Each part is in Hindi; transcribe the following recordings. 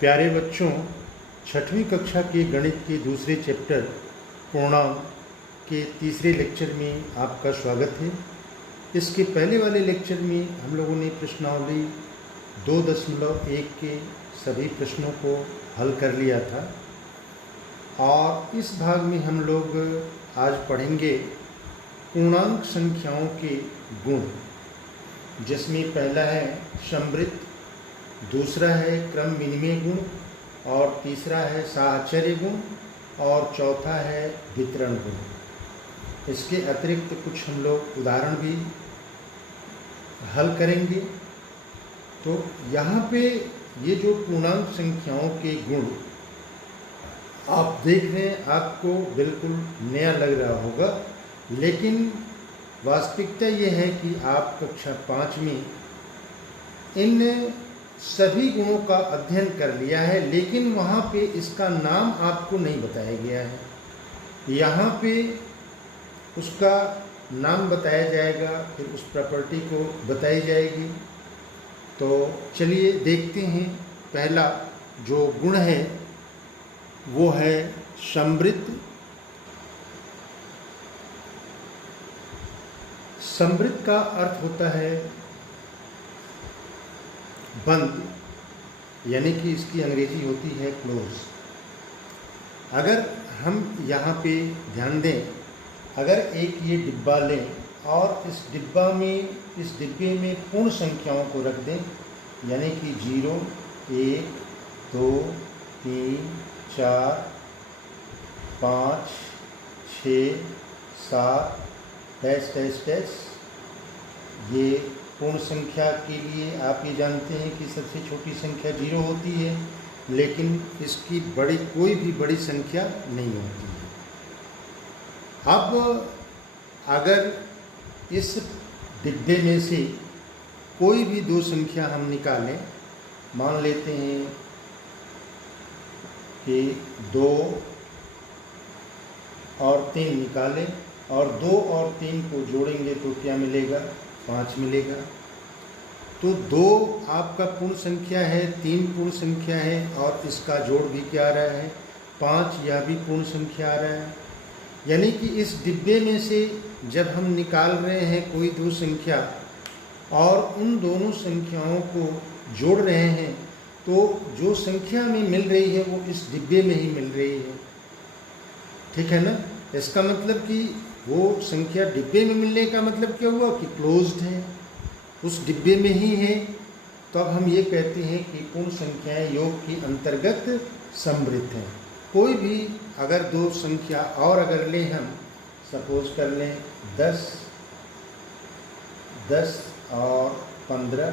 प्यारे बच्चों, छठवीं कक्षा के गणित के दूसरे चैप्टर पूर्णांक के तीसरे लेक्चर में आपका स्वागत है। इसके पहले वाले लेक्चर में हम लोगों ने प्रश्नावली 2.1 के सभी प्रश्नों को हल कर लिया था और इस भाग में हम लोग आज पढ़ेंगे पूर्णांक संख्याओं के गुण, जिसमें पहला है समृद्ध, दूसरा है क्रम विनिमय गुण और तीसरा है साहचर्य गुण और चौथा है वितरण गुण। इसके अतिरिक्त कुछ हम लोग उदाहरण भी हल करेंगे। तो यहाँ पे ये जो पूर्णांक संख्याओं के गुण आप देख रहे हैं, आपको बिल्कुल नया लग रहा होगा, लेकिन वास्तविकता ये है कि आप कक्षा 5 में इन सभी गुणों का अध्ययन कर लिया है, लेकिन वहाँ पे इसका नाम आपको नहीं बताया गया है। यहाँ पे उसका नाम बताया जाएगा, फिर उस प्रॉपर्टी को बताई जाएगी। तो चलिए देखते हैं। पहला जो गुण है वो है समृद्ध। समृद्ध का अर्थ होता है बंद, यानी कि इसकी अंग्रेजी होती है क्लोज। अगर हम यहाँ पे ध्यान दें, अगर एक ये डिब्बा लें और इस डिब्बे में पूर्ण संख्याओं को रख दें, यानी कि 0, 1, 2, 3, 4, 5, 6, 7, डैश डैश डैश। ये पूर्ण संख्या के लिए आप ये जानते हैं कि सबसे छोटी संख्या 0 होती है, लेकिन इसकी कोई भी बड़ी संख्या नहीं होती है। अब अगर इस डिब्बे में से कोई भी दो संख्या हम निकालें, मान लेते हैं कि 2 और 3 निकालें और 2 और 3 को जोड़ेंगे तो क्या मिलेगा? 5 मिलेगा। तो 2 आपका पूर्ण संख्या है, 3 पूर्ण संख्या है और इसका जोड़ भी क्या आ रहा है? 5, यह भी पूर्ण संख्या आ रहा है। यानी कि इस डिब्बे में से जब हम निकाल रहे हैं कोई दो संख्या और उन दोनों संख्याओं को जोड़ रहे हैं, तो जो संख्या में मिल रही है वो इस डिब्बे में ही मिल रही है। ठीक है ना? इसका मतलब कि वो संख्या डिब्बे में मिलने का मतलब क्या हुआ कि क्लोज्ड है, उस डिब्बे में ही है। तो अब हम ये कहते हैं कि पूर्ण संख्याएं योग के अंतर्गत समृद्ध हैं। कोई भी अगर दो संख्या और अगर लें, हम सपोज कर लें 10 और 15,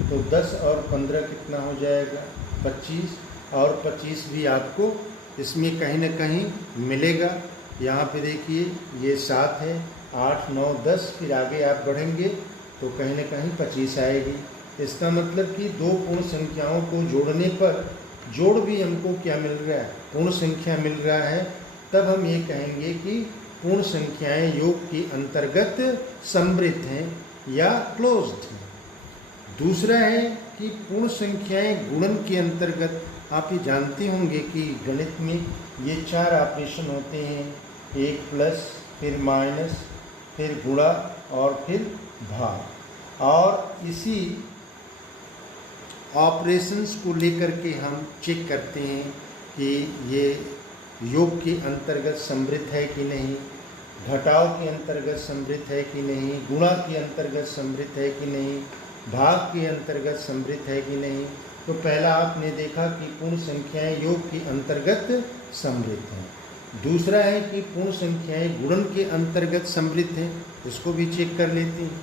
तो 10 और 15 कितना हो जाएगा? 25, और 25 भी आपको इसमें कहीं ना कहीं मिलेगा। यहाँ पे देखिए ये 7 है, 8, 9, 10, फिर आगे आप बढ़ेंगे तो कहीं ना कहीं 25 आएगी। इसका मतलब कि दो पूर्ण संख्याओं को जोड़ने पर जोड़ भी हमको क्या मिल रहा है? पूर्ण संख्या मिल रहा है। तब हम ये कहेंगे कि पूर्ण संख्याएं योग के अंतर्गत समृद्ध हैं या क्लोज्ड हैं। दूसरा है कि पूर्ण संख्याएं गुणन के अंतर्गत। आप ये जानते होंगे कि गणित में ये 4 ऑपरेशन होते हैं, एक प्लस, फिर माइनस, फिर गुणा और फिर भाग। और इसी ऑपरेशंस को लेकर के हम चेक करते हैं कि ये योग के अंतर्गत समृद्ध है कि नहीं, घटाव के अंतर्गत समृद्ध है कि नहीं, गुणा के अंतर्गत समृद्ध है कि नहीं, भाग के अंतर्गत समृद्ध है कि नहीं। तो पहला आपने देखा कि पूर्ण संख्याएं योग के अंतर्गत समृद्ध हैं। दूसरा है कि पूर्ण संख्याएं गुणन के अंतर्गत समृद्ध हैं, इसको भी चेक कर लेते हैं।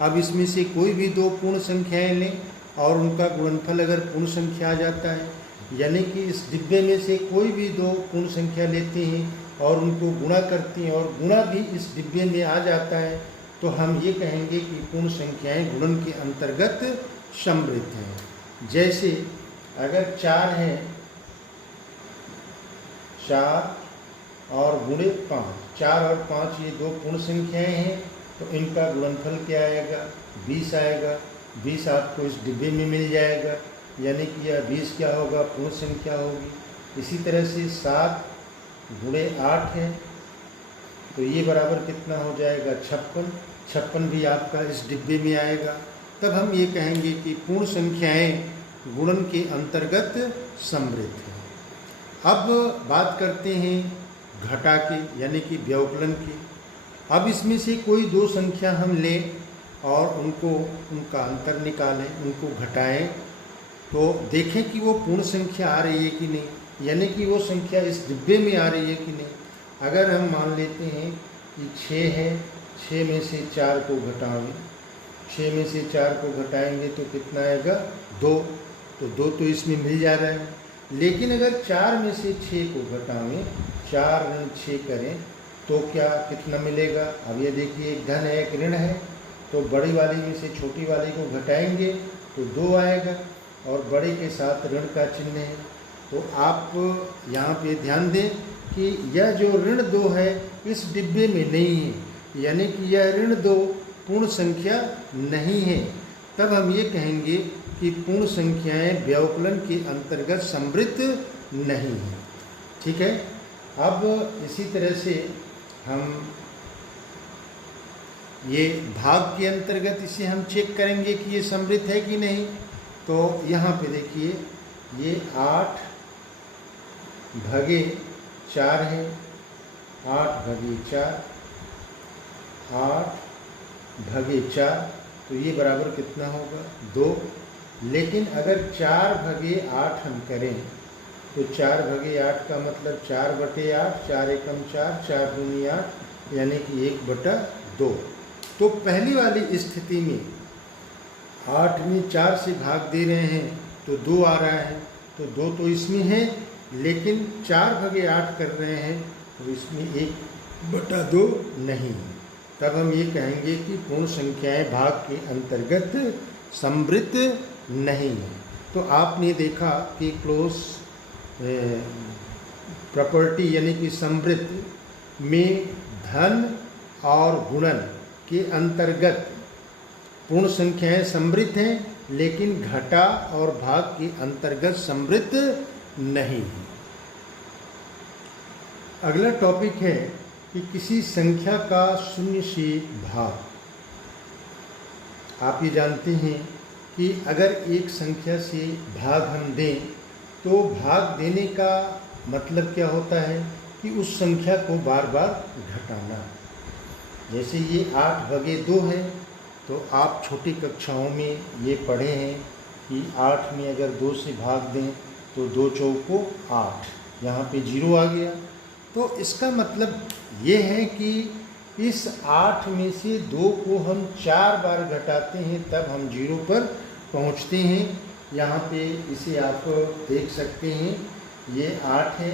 अब इसमें से कोई भी दो पूर्ण संख्याएं लें और उनका गुणनफल अगर पूर्ण संख्या आ जाता है, यानी कि इस डिब्बे में से कोई भी दो पूर्ण संख्या लेते हैं और उनको गुणा करते हैं और गुणा भी इस डिब्बे में आ जाता है, तो हम ये कहेंगे कि पूर्ण संख्याएं गुणन के अंतर्गत समृद्ध हैं। जैसे अगर 4 है, 4 और गुणे 5, 4 और 5 ये दो पूर्ण संख्याएं हैं, तो इनका गुणनफल क्या आएगा? 20 आएगा। 20 आपको इस डिब्बे में मिल जाएगा। यानी कि यह 20 क्या होगा, पूर्ण संख्या होगी। इसी तरह से 7 गुणे 8 है, तो ये बराबर कितना हो जाएगा, 56। 56 भी आपका इस डिब्बे में आएगा। तब हम ये कहेंगे कि पूर्ण संख्याएं गुणन के अंतर्गत समृद्ध हैं। अब बात करते हैं घटा के, यानी कि व्यवकलन की। अब इसमें से कोई दो संख्या हम लें और उनका अंतर निकालें, उनको घटाएं, तो देखें कि वो पूर्ण संख्या आ रही है कि नहीं, यानी कि वो संख्या इस डिब्बे में आ रही है कि नहीं। अगर हम मान लेते हैं कि 6 है, 6 में से 4 को घटाएं, 6 में से 4 को घटाएंगे तो कितना आएगा, 2। तो 2 तो इसमें मिल जा रहा है। लेकिन अगर 4 में से 6 को घटाएं, 4 ऋण 6 करें तो क्या कितना मिलेगा। अब ये देखिए, एक धन है, एक ऋण है, तो बड़ी वाली में से छोटी वाली को घटाएंगे तो 2 आएगा और बड़े के साथ ऋण का चिन्ह है। तो आप यहाँ पे ध्यान दें कि यह जो ऋण 2 है इस डिब्बे में नहीं है, यानी कि यह ऋण 2 पूर्ण संख्या नहीं है। तब हम ये कहेंगे कि पूर्ण संख्याएं व्यवकलन के अंतर्गत समृद्ध नहीं हैं। ठीक है। अब इसी तरह से हम ये भाग के अंतर्गत इसे हम चेक करेंगे कि ये समृद्ध है कि नहीं। तो यहाँ पे देखिए, ये 8 भागे 4 है, 8 भागे 4, 8 भागे 4, तो ये बराबर कितना होगा, 2। लेकिन अगर 4 भागे 8 हम करें तो 4 भागे 8 का मतलब 4 बटे 8, 4 एकम 4, 4 दूनी 8, यानी कि 1/2। तो पहली वाली स्थिति में 8 में 4 से भाग दे रहे हैं तो 2 आ रहा है, तो 2 तो इसमें है, लेकिन 4 भागे 8 कर रहे हैं तो इसमें 1/2 नहीं है। तब हम ये कहेंगे कि पूर्ण संख्याएं भाग के अंतर्गत समृद्ध नहीं है। तो आपने देखा कि क्लोज प्रॉपर्टी यानी कि समृद्ध में धन और गुणन के अंतर्गत पूर्ण संख्याएं समृद्ध हैं, लेकिन घटा और भाग के अंतर्गत समृद्ध नहीं है। अगला टॉपिक है कि किसी संख्या का शून्य से भाग। आप ये जानते हैं कि अगर एक संख्या से भाग हम दें तो भाग देने का मतलब क्या होता है कि उस संख्या को बार बार घटाना। जैसे ये 8 भागे 2 है, तो आप छोटी कक्षाओं में ये पढ़े हैं कि 8 में अगर 2 से भाग दें तो 2 चौको 8, यहाँ पे 0 आ गया। तो इसका मतलब ये है कि इस 8 में से 2 को हम 4 बार घटाते हैं तब हम 0 पर पहुंचते हैं। यहाँ पे इसे आप देख सकते हैं, ये 8 है,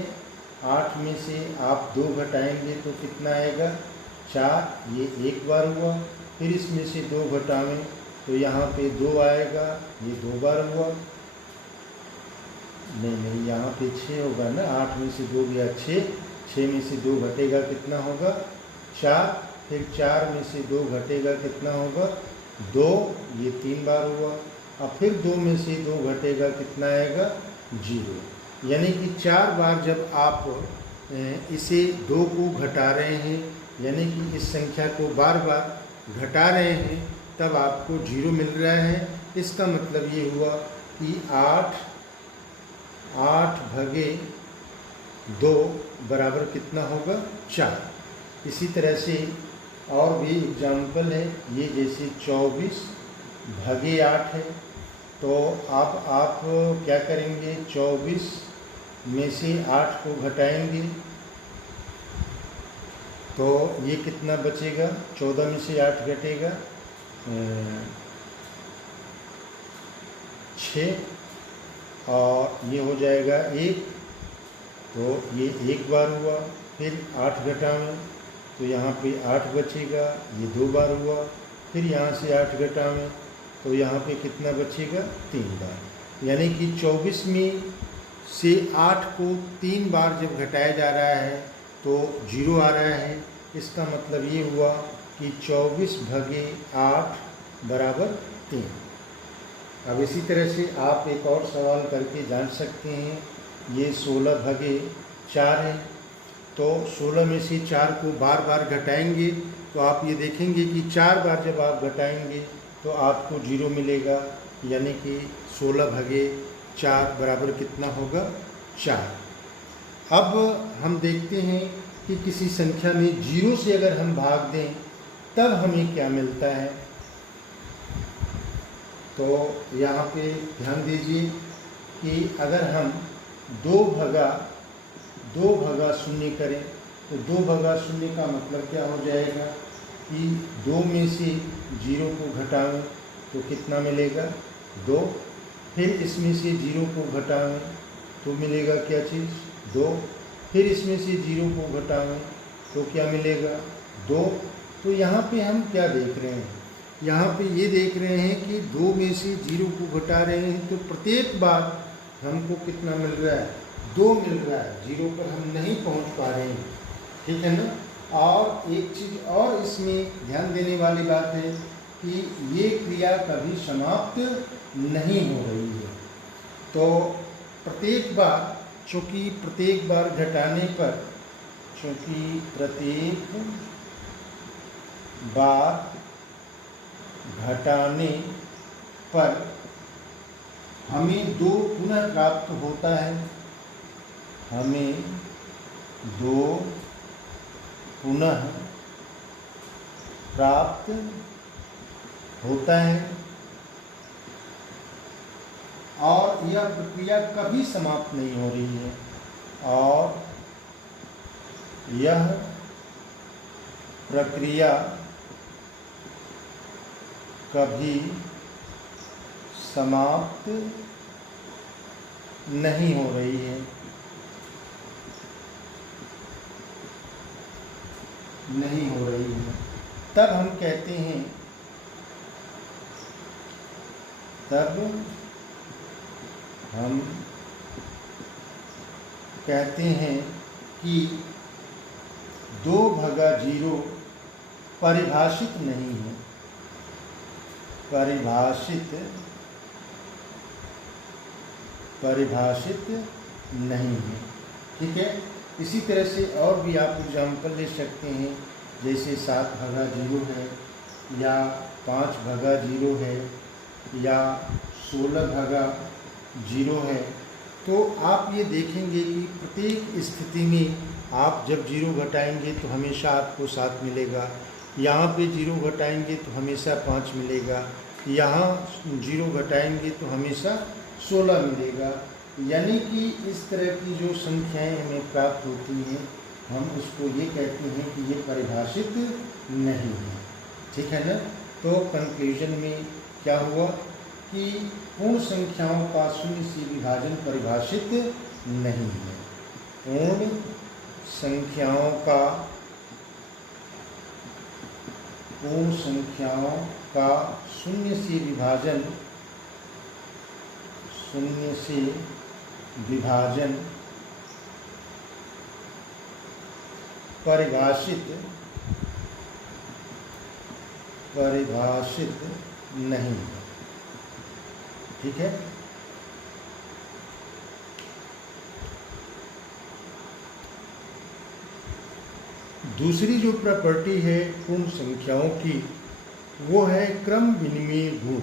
8 में से आप 2 घटाएंगे तो कितना आएगा, 4, ये 1 बार हुआ। फिर इसमें से 2 घटाएं तो यहाँ पे 2 आएगा, ये 2 बार हुआ। नहीं, यहाँ पे 6 होगा ना, 8 में से 2 गया 6, 6 में से 2 घटेगा कितना होगा, 4। फिर 4 में से 2 घटेगा कितना होगा, 2, ये 3 बार हुआ। और फिर 2 में से 2 घटेगा कितना आएगा, 0। यानी कि 4 बार जब आप इसे 2 को घटा रहे हैं, यानी कि इस संख्या को बार बार घटा रहे हैं, तब आपको 0 मिल रहा है। इसका मतलब ये हुआ कि 8 भागे 2 बराबर कितना होगा, 4। इसी तरह से और भी एग्जाम्पल है, ये जैसे 24 भागे 8 है, तो अब आप क्या करेंगे, 24 में से 8 को घटाएंगे तो ये कितना बचेगा, 14 में से 8 घटेगा 6, और ये हो जाएगा 1, तो ये 1 बार हुआ। फिर 8 घटाएं तो यहाँ पे 8 बचेगा, ये 2 बार हुआ। फिर यहाँ से 8 घटाएं तो यहाँ पे कितना बचेगा, 3 बार। यानी कि 24 में से 8 को 3 बार जब घटाया जा रहा है तो 0 आ रहा है। इसका मतलब ये हुआ कि 24 भागे 8 बराबर 3। अब इसी तरह से आप एक और सवाल करके जान सकते हैं। ये 16 भागे 4 है, तो 16 में से 4 को बार बार घटाएंगे तो आप ये देखेंगे कि 4 बार जब आप घटाएंगे तो आपको 0 मिलेगा, यानी कि 16 भागे 4 बराबर कितना होगा? 4। अब हम देखते हैं कि किसी संख्या में 0 से अगर हम भाग दें तब हमें क्या मिलता है। तो यहाँ पे ध्यान दीजिए कि अगर हम 2 भगा 0 करें तो 2 भगा 0 का मतलब क्या हो जाएगा कि 2 में से 0 को घटाएं तो कितना मिलेगा? 2। फिर इसमें से 0 को घटाएं तो मिलेगा क्या चीज़? 2। फिर इसमें से 0 को घटाएं तो क्या मिलेगा? 2। तो यहाँ पे हम क्या देख रहे हैं? यहाँ पे ये देख रहे हैं कि 2 में से 0 को घटा रहे हैं तो प्रत्येक बार हमको कितना मिल रहा है? 2 मिल रहा है। 0 पर हम नहीं पहुँच पा रहे हैं, ठीक है ना। और एक चीज़ और इसमें ध्यान देने वाली बात है कि ये क्रिया कभी समाप्त नहीं हो रही है। तो प्रत्येक बार, चूँकि प्रत्येक बार घटाने पर, हमें 2 पुनः प्राप्त होता है। हमें 2 पुनः प्राप्त होता है और यह प्रक्रिया कभी समाप्त नहीं हो रही है, और यह प्रक्रिया कभी समाप्त नहीं हो रही है। तब हम कहते हैं कि 2 भगा 0 परिभाषित नहीं है। परिभाषित नहीं है, ठीक है। इसी तरह से और भी आप एग्जाम्पल ले सकते हैं, जैसे 7 भगा 0 है, या 5 भगा 0 है, या 16 भगा 0 है। तो आप ये देखेंगे कि प्रत्येक स्थिति में आप जब 0 घटाएंगे तो हमेशा आपको 7 मिलेगा, यहाँ पे 0 घटाएंगे तो हमेशा 5 मिलेगा, यहाँ 0 घटाएंगे तो हमेशा 16 मिलेगा। यानी कि इस तरह की जो संख्याएं हमें प्राप्त होती हैं, हम उसको ये कहते हैं कि ये परिभाषित नहीं है, ठीक है ना। तो कंक्लूजन में क्या हुआ कि पूर्ण संख्याओं का शून्य से विभाजन परिभाषित नहीं है। पूर्ण संख्याओं का शून्य से विभाजन परिभाषित नहीं है, ठीक है। दूसरी जो प्रॉपर्टी है पूर्ण संख्याओं की, वो है क्रम विनिमय गुण।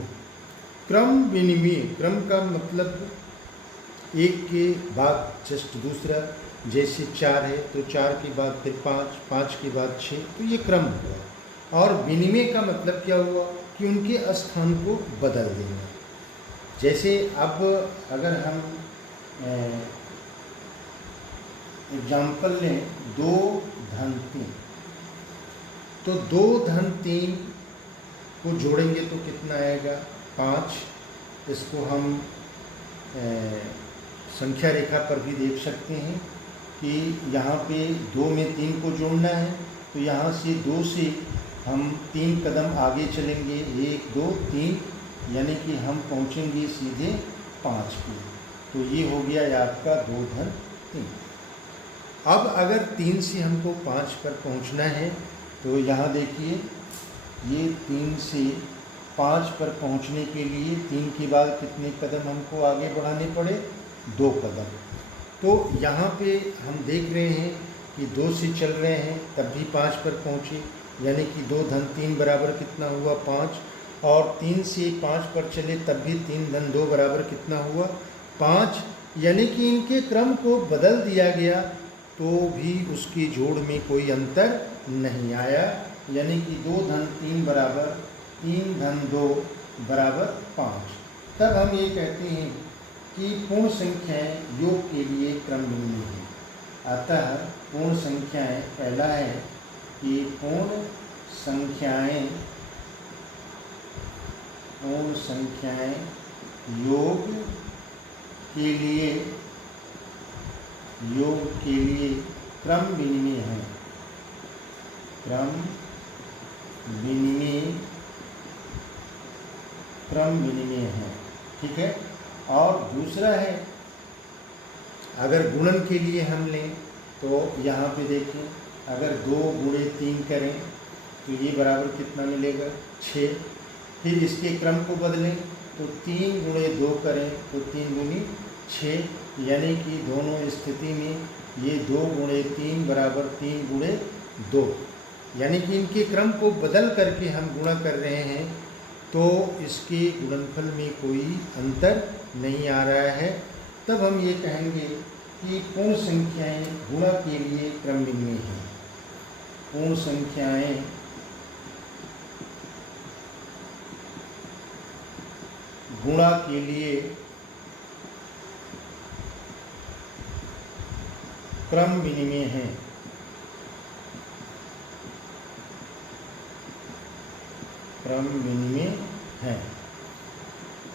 क्रम का मतलब एक के बाद जस्ट दूसरा, जैसे 4 है तो 4 के बाद फिर 5, 5 के बाद 6, तो ये क्रम हुआ। और विनिमय का मतलब क्या हुआ कि उनके स्थान को बदल देना। जैसे अब अगर हम एग्जाम्पल लें 2 धन 3, तो 2 धन 3 को जोड़ेंगे तो कितना आएगा? 5। इसको हम संख्या रेखा पर भी देख सकते हैं कि यहाँ पे 2 में 3 को जोड़ना है, तो यहाँ से 2 से हम 3 कदम आगे चलेंगे, 1 2 3, यानी कि हम पहुँचेंगे सीधे 5 पे। तो ये हो गया आपका 2 धन 3। अब अगर 3 से हमको 5 पर पहुँचना है, तो यहाँ देखिए ये 3 से 5 पर पहुंचने के लिए 3 के बाद कितने कदम हमको आगे बढ़ाने पड़े? 2 कदम। तो यहाँ पे हम देख रहे हैं कि 2 से चल रहे हैं तब भी 5 पर पहुँचे, यानी कि 2 धन 3 बराबर कितना हुआ? 5। और 3 से 5 पर चले तब भी 3 धन 2 बराबर कितना हुआ? 5। यानी कि इनके क्रम को बदल दिया गया तो भी उसकी जोड़ में कोई अंतर नहीं आया, यानी कि 2 धन 3 बराबर 3 धन 2 बराबर 5। तब हम ये कहते हैं कि पूर्ण संख्याएं योग के लिए क्रम भिन्न हैं। अतः पूर्ण संख्याएं, पहला है कि पूर्ण संख्याएं योग के लिए क्रम भिन्न हैं। क्रम भिन्न हैं, ठीक है। और दूसरा है, अगर गुणन के लिए हम लें तो यहाँ पे देखिए, अगर 2 गुणे 3 करें तो ये बराबर कितना मिलेगा? 6। फिर इसके क्रम को बदलें तो 3 गुणे 2 करें तो 3 दूनी 6, यानी कि दोनों स्थिति में ये 2 गुणे 3 बराबर 3 गुणे 2, यानी कि इनके क्रम को बदल करके हम गुणा कर रहे हैं तो इसके गुणनफल में कोई अंतर नहीं आ रहा है। तब हम ये कहेंगे कि पूर्ण संख्याएं गुणा के लिए क्रम भिन्न हैं। पूर्ण संख्याएं गुणा के लिए क्रम भिन्न हैं। क्रम भिन्न हैं।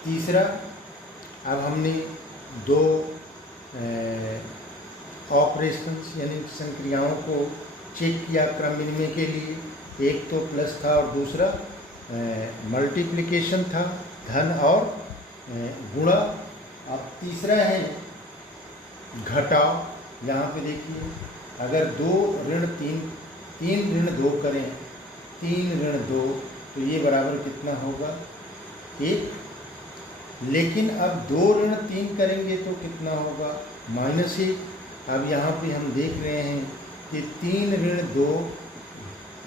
तीसरा, अब हमने 2 ऑपरेशंस यानी संक्रियाओं को चेक किया क्रम भिन्न के लिए। एक तो प्लस था और दूसरा मल्टीप्लिकेशन था, धन और गुणा। अब तीसरा है घटाव। यहाँ पे देखिए, अगर 2 ऋण 3 ऋण 2 करें, 3 ऋण 2, तो ये बराबर कितना होगा? 1। लेकिन अब 2 ऋण 3 करेंगे तो कितना होगा? -1। अब यहाँ पे हम देख रहे हैं कि 3 ऋण 2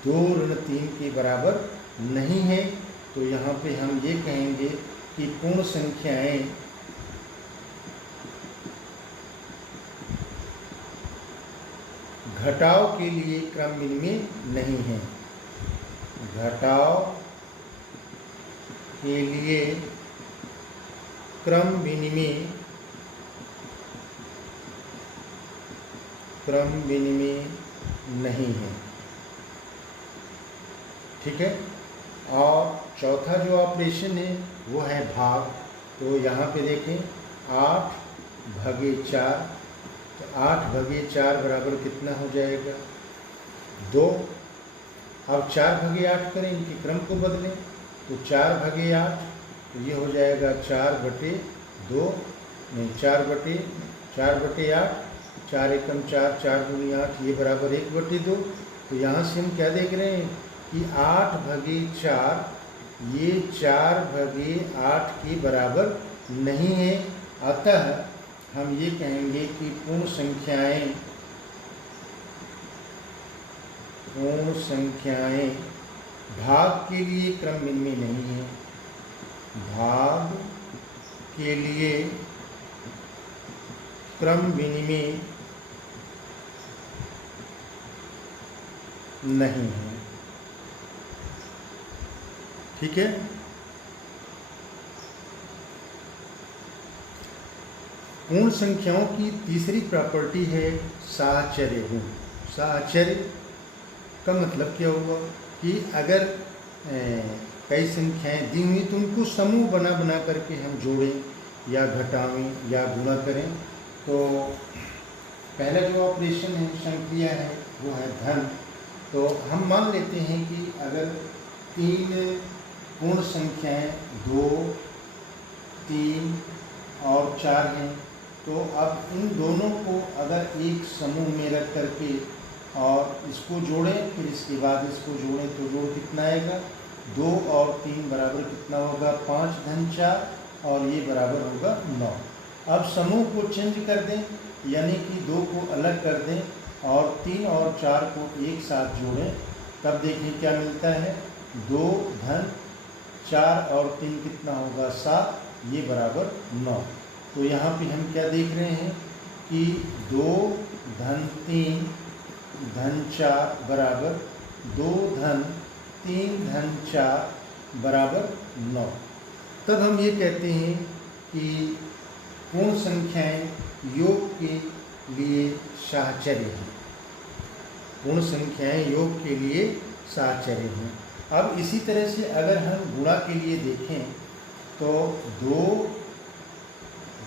2 ऋण 3 के बराबर नहीं है, तो यहाँ पे हम ये कहेंगे कि पूर्ण संख्याएं घटाव के लिए क्रम भिन्न में नहीं है। घटाव के लिए क्रम भिन्न में नहीं है, ठीक है। और चौथा जो ऑपरेशन है वो है भाग। तो यहाँ पे देखें 8/4, तो 8/4 बराबर कितना हो जाएगा? 2। अब 4/8 करें, इनके क्रम को बदलें तो 4/8, तो ये हो जाएगा 4/2, नहीं 4/8, 4 एकम 4, 4 दूनी 8, ये बराबर 1/2। तो यहाँ से हम क्या देख रहे हैं कि 8/4 ये 4/8 के बराबर नहीं है। अतः हम ये कहेंगे कि पूर्ण संख्याएं भाग के लिए क्रम भिन्न में नहीं है। भाग के लिए क्रम भिन्न में नहीं है, ठीक है। पूर्ण संख्याओं की तीसरी प्रॉपर्टी है साहचर्य गुण। साहचर्य का मतलब क्या हुआ कि अगर कई संख्याएं दी हुई तो उनको समूह बना करके हम जोड़ें या घटावें या गुणा करें। तो पहला जो ऑपरेशन है, संक्रिया है, वो है धन। तो हम मान लेते हैं कि अगर 3 पूर्ण संख्याएं 2, 3 और 4 हैं, तो अब इन दोनों को अगर एक समूह में रख करके और इसको जोड़ें, फिर इसके बाद इसको जोड़ें, तो जोड़ कितना आएगा? 2 और 3 बराबर कितना होगा 5 धन 4 और ये बराबर होगा 9। अब समूह को चेंज कर दें, यानी कि 2 को अलग कर दें और 3 और 4 को एक साथ जोड़ें, तब देखिए क्या मिलता है। 2 धन 4 और 3 कितना होगा 7, ये बराबर 9। तो यहाँ पे हम क्या देख रहे हैं कि 2 धन 3 धन 4 बराबर 2 धन 3 धन 4 बराबर 9। तब हम ये कहते हैं कि पूर्ण संख्याएं योग के लिए साहचर्य हैं। पूर्ण संख्याएं योग के लिए साहचर्य हैं। अब इसी तरह से अगर हम गुणा के लिए देखें तो 2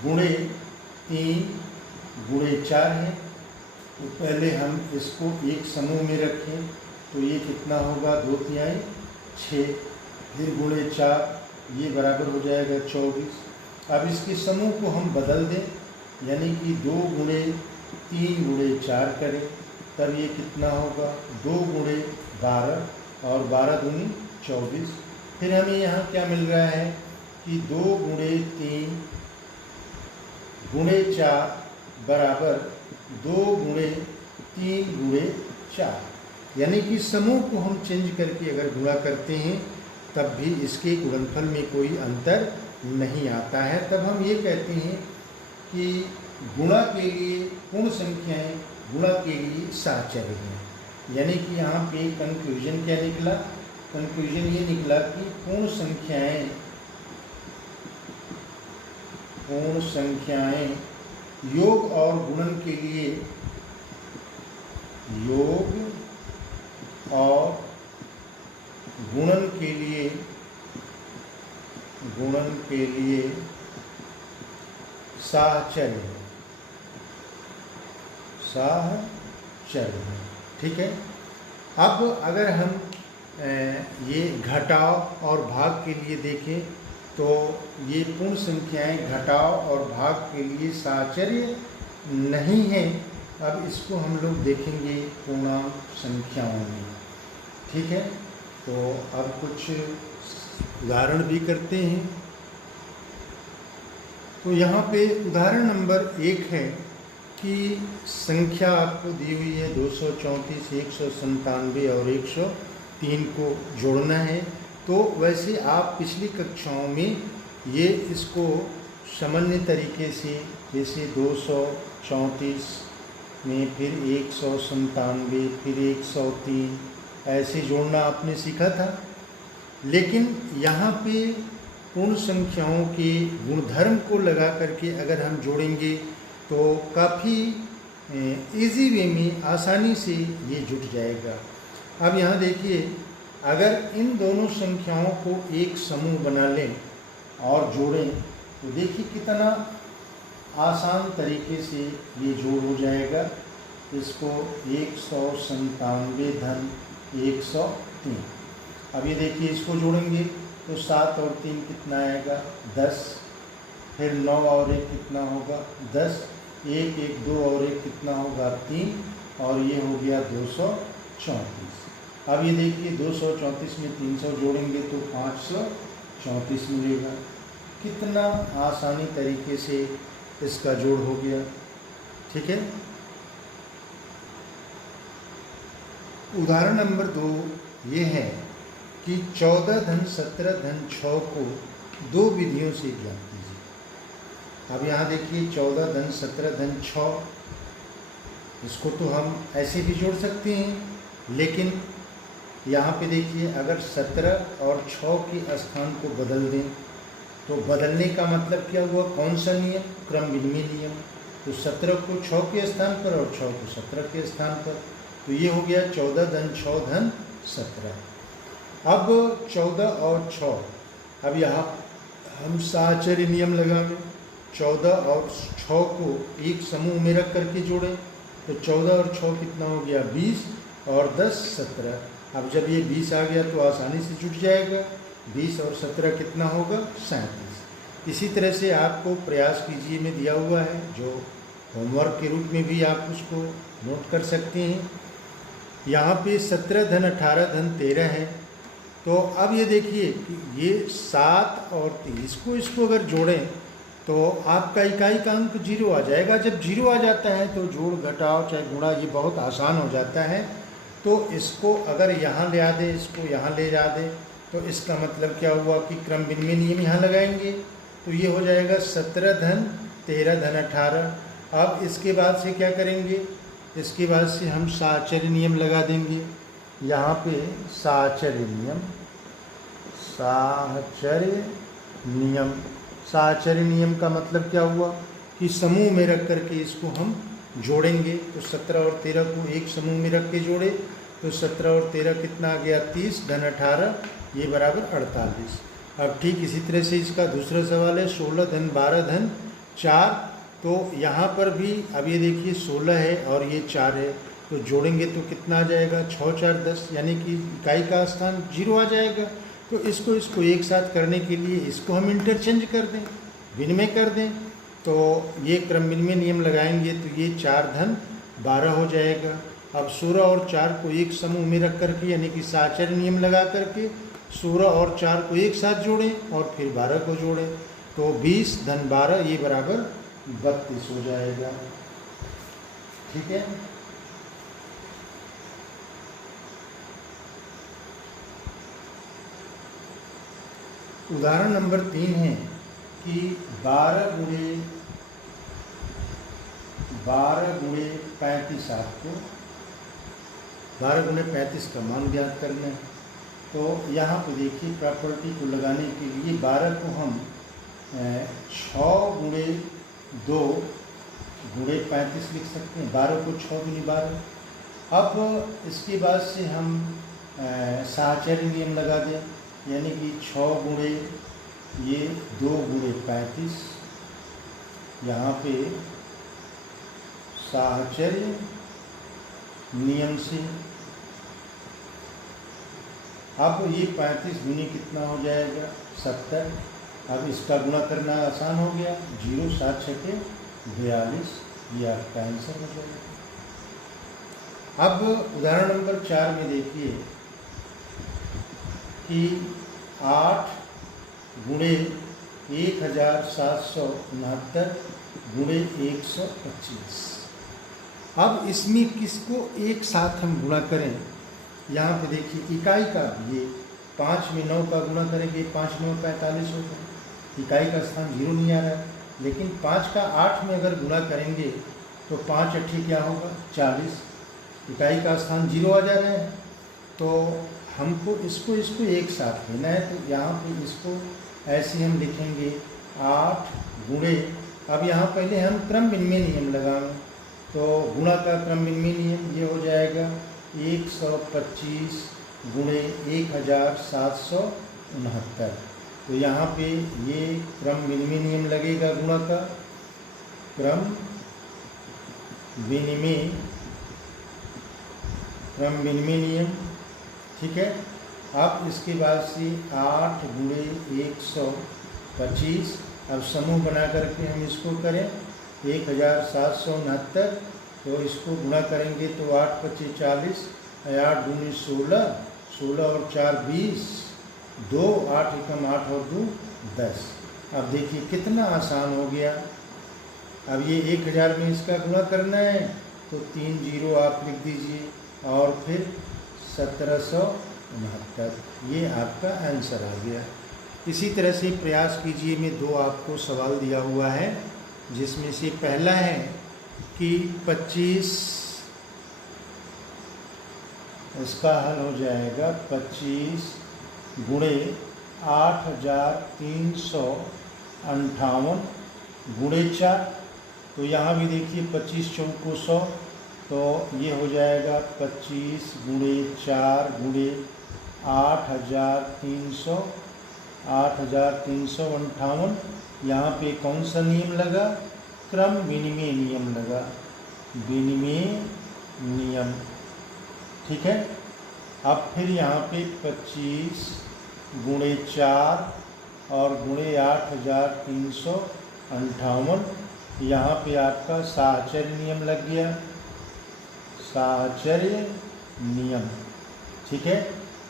गुणे 3 गुणे 4 है। तो पहले हम इसको एक समूह में रखें तो ये कितना होगा 2 तिहाई 6, फिर गुणे 4 ये बराबर हो जाएगा 24। अब इसके समूह को हम बदल दें, यानी कि 2 गुणे 3 गुणे 4 करें, तब ये कितना होगा 2 गुणे 12 और 12 दूनी 24। फिर हमें यहाँ क्या मिल रहा है कि 2 गुणे 3 गुणे 4 बराबर 2 गुणे 3 गुणे 4, यानी कि समूह को हम चेंज करके अगर गुणा करते हैं तब भी इसके गुणनफल में कोई अंतर नहीं आता है। तब हम ये कहते हैं कि गुणा के लिए पूर्ण संख्याएं गुणा के लिए साहचर्य हैं। यानी कि यहाँ पे कंक्लूजन क्या निकला, कंक्लूजन ये निकला कि पूर्ण संख्याएं योग और गुणन के लिए साहचर्य है। ठीक है। अब अगर हम ये घटाव और भाग के लिए देखें तो ये पूर्ण संख्याएं घटाव और भाग के लिए साहचर्य नहीं है। अब इसको हम लोग देखेंगे पूर्णांक संख्याओं में। ठीक है, तो अब कुछ उदाहरण भी करते हैं। तो यहाँ पे उदाहरण नंबर 1 है कि संख्या आपको दी हुई है 234, 197 और 103 को जोड़ना है। तो वैसे आप पिछली कक्षाओं में ये इसको सामान्य तरीके से जैसे 234 में फिर 197 फिर 103 ऐसे जोड़ना आपने सीखा था। लेकिन यहाँ पे पूर्ण संख्याओं के गुणधर्म को लगा करके अगर हम जोड़ेंगे तो काफ़ी इजी वे में आसानी से ये जुट जाएगा। अब यहाँ देखिए, अगर इन दोनों संख्याओं को एक समूह बना लें और जोड़ें तो देखिए कितना आसान तरीके से ये जोड़ हो जाएगा। इसको 197 धन 103। अब ये देखिए इसको जोड़ेंगे तो 7 और 3 कितना आएगा 10, फिर 9 और 1 कितना होगा 10, 1 1 2 और 1 कितना होगा 3 और ये हो गया 234। अब ये देखिए 234 में 300 जोड़ेंगे तो 534 मिलेगा। कितना आसानी तरीके से इसका जोड़ हो गया। ठीक है। उदाहरण नंबर 2 ये है कि 14 धन 17 धन 6 को 2 विधियों से ज्ञात कीजिए। अब यहाँ देखिए 14 धन 17 धन 6, इसको तो हम ऐसे भी जोड़ सकते हैं, लेकिन यहाँ पे देखिए अगर 17 और 6 के स्थान को बदल दें तो बदलने का मतलब क्या हुआ, कौन सा नियम, क्रम विनिमय नियम। तो 17 को 6 के स्थान पर और 6 को 17 के स्थान पर, तो ये हो गया 14 धन 6 धन 17। अब 14 और 6, अब यहाँ हम साहचर्य नियम लगाएंगे। 14 और 6 को एक समूह में रख करके जोड़ें तो 14 और 6 कितना हो गया 20 और 10 17। अब जब ये 20 आ गया तो आसानी से जुट जाएगा। 20 और 17 कितना होगा 37। इसी तरह से आपको प्रयास कीजिए में दिया हुआ है, जो होमवर्क के रूप में भी आप उसको नोट कर सकते हैं। यहाँ पे 17 धन 18 धन 13 है, तो अब ये देखिए कि ये 7 और 30 को इसको अगर जोड़ें तो आपका इकाई का अंक 0 आ जाएगा। जब 0 आ जाता है तो जोड़ घटाव चाहे गुणा ये बहुत आसान हो जाता है। तो इसको अगर यहाँ ले आ दें, इसको यहाँ ले जा दें, तो इसका मतलब क्या हुआ कि क्रम विनिमय नियम यहाँ लगाएंगे तो ये हो जाएगा 17 धन 13 धन 18। अब इसके बाद से क्या करेंगे, इसके बाद से हम साहचर्य नियम लगा देंगे। यहाँ पे साहचर्य नियम, साहचर्य नियम, साहचर्य नियम का मतलब क्या हुआ कि समूह में रख करके इसको हम जोड़ेंगे। तो 17 और 13 को एक समूह में रख के जोड़े तो 17 और 13 कितना आ गया, 30 धन 18, ये बराबर 48। अब ठीक इसी तरह से इसका दूसरा सवाल है 16 धन 12 धन 4। तो यहाँ पर भी अब ये देखिए 16 है और ये 4 है, तो जोड़ेंगे तो कितना आ जाएगा, 6 4 10, यानी कि इकाई का स्थान 0 आ जाएगा। तो इसको एक साथ करने के लिए इसको हम इंटरचेंज कर दें, विनिमय कर दें। तो ये क्रम विनिमय नियम लगाएंगे तो ये 4 धन 12 हो जाएगा। अब 16 और 4 को एक समूह में रख करके यानी कि साहचर्य नियम लगा करके 16 और 4 को एक साथ जोड़ें और फिर 12 को जोड़ें तो 20 धन 12 ये बराबर 32 हो जाएगा। ठीक है। उदाहरण नंबर 3 है कि 12 गुणे 35 आपको 12 गुणे 35 का मान ज्ञात करना है। तो यहाँ पे देखिए प्रॉपर्टी को लगाने के लिए 12 को हम 6 गुणे 2 गुणे 35 लिख सकते हैं। 12 को 6 गुणे 12। अब इसके बाद से हम साहचर्य नियम लगा दें, यानी कि 6 गुणे ये 2 गुणे 35, यहाँ पे साहचर्य नियम से अब ये 35 गुणे कितना हो जाएगा, 70। अब इसका गुणा करना आसान हो गया, 0 7 6 42, ये आपका आंसर हो जाएगा। अब उदाहरण नंबर 4 में देखिए कि 8 गुणे 1769 गुणे 125। अब इसमें किसको एक साथ हम गुणा करें, यहाँ पे देखिए इकाई का ये 5 में 9 का गुणा करेंगे, 5 9 45 होगा। इकाई का स्थान 0 नहीं आ रहा है, लेकिन 5 का 8 में अगर गुणा करेंगे तो 5 8 क्या होगा, 40। इकाई का स्थान 0 आ जा रहा है, तो हमको इसको एक साथ लेना है। तो यहाँ पे इसको ऐसे हम लिखेंगे 8 गुणे, अब यहाँ पहले हम क्रम विनिमय नियम लगाएंगे तो गुणा का क्रम विनिमय नियम ये हो जाएगा 125 गुणे 1769। तो यहाँ पे ये क्रम विनिमय नियम लगेगा, गुणा का क्रम विनिमय नियम। ठीक है। अब इसके बाद से 8 गुणे 125, अब समूह बना करके हम इसको करें 1769, तो इसको गुणा करेंगे तो 8 25 40, 8 दूनी 16, 16 और 4 20, 2 8 एकम 8 और 2 10। अब देखिए कितना आसान हो गया। अब ये 1000 में इसका गुणा करना है तो 3 0 आप लिख दीजिए और फिर 1769, ये आपका आंसर आ गया। इसी तरह से प्रयास कीजिए में 2 आपको सवाल दिया हुआ है, जिसमें से पहला है कि 25, इसका हल हो जाएगा 25 गुणे 8358 गुणे 4। तो यहाँ भी देखिए 25 चौको 100, तो ये हो जाएगा 25 गुणे 4 गुणे 8358। यहाँ पे कौन सा नियम लगा, क्रम विनिमय नियम लगा, विनिमय नियम। ठीक है। अब फिर यहाँ पे 25 गुणे 4 और गुणे 8358, यहाँ पे आपका साहचर्य नियम लग गया, साहचर्य नियम। ठीक है।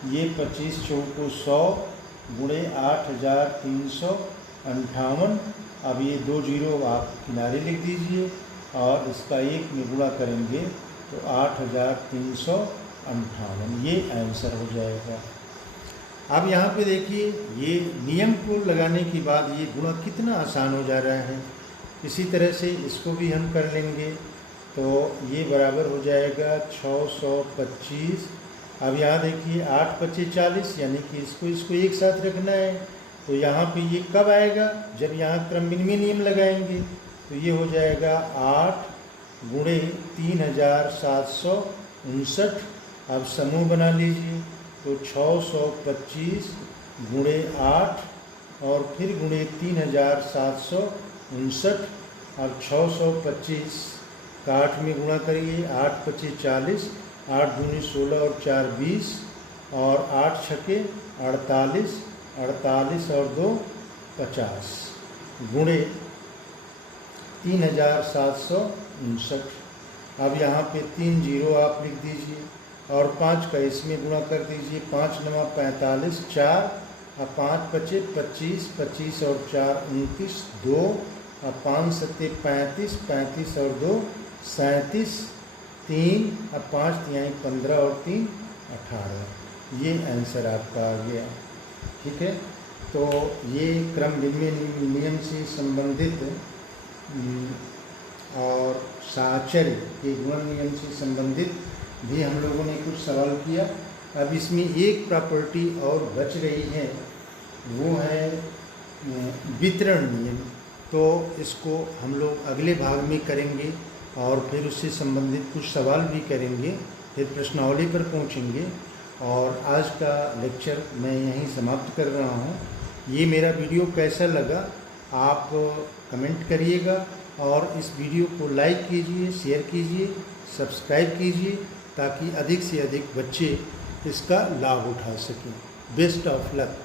ये 25 चौको 100 गुणे 8358। अब ये 2 जीरो आप किनारे लिख दीजिए और इसका 1 में गुणा करेंगे तो 8358, ये आंसर हो जाएगा। अब यहाँ पे देखिए ये नियम को लगाने के बाद ये गुणा कितना आसान हो जा रहा है। इसी तरह से इसको भी हम कर लेंगे तो ये बराबर हो जाएगा 625। अब यहाँ देखिए 8 × 5 = 40, यानी कि इसको एक साथ रखना है। तो यहाँ पे ये कब आएगा, जब यहाँ क्रमभिन्न में नियम लगाएंगे। तो ये हो जाएगा 8 गुणे 3759। अब समूह बना लीजिए तो 625 गुणे 8 और फिर गुणे 3759। अब 625 का 8 में गुणा करिए, 8 × 5 = 40, 8 दूनी 16 और 4 20 और 8 छके 48, 48 और 2 50 गुणे 3759। अब यहाँ पे 3 जीरो आप लिख दीजिए और 5 का इसमें गुणा कर दीजिए, 5 × 9 = 45, 4 अब 5 × 5 = 25, 25 और 4 29, 2 अब 5 × 7 = 35, 35 और 2 37, 3 अब 5 × 3 = 15 और 3 18। ये आंसर आपका आ गया। ठीक है, तो ये क्रमभिन्न नियम से संबंधित और साहचर्य के गुण नियम से संबंधित भी हम लोगों ने कुछ सवाल किया। अब इसमें एक प्रॉपर्टी और बच रही है, वो है वितरण नियम। तो इसको हम लोग अगले भाग में करेंगे और फिर उससे संबंधित कुछ सवाल भी करेंगे, फिर प्रश्नावली पर पहुंचेंगे। और आज का लेक्चर मैं यहीं समाप्त कर रहा हूं। ये मेरा वीडियो कैसा लगा आप कमेंट करिएगा और इस वीडियो को लाइक कीजिए, शेयर कीजिए, सब्सक्राइब कीजिए ताकि अधिक से अधिक बच्चे इसका लाभ उठा सकें। Best of luck.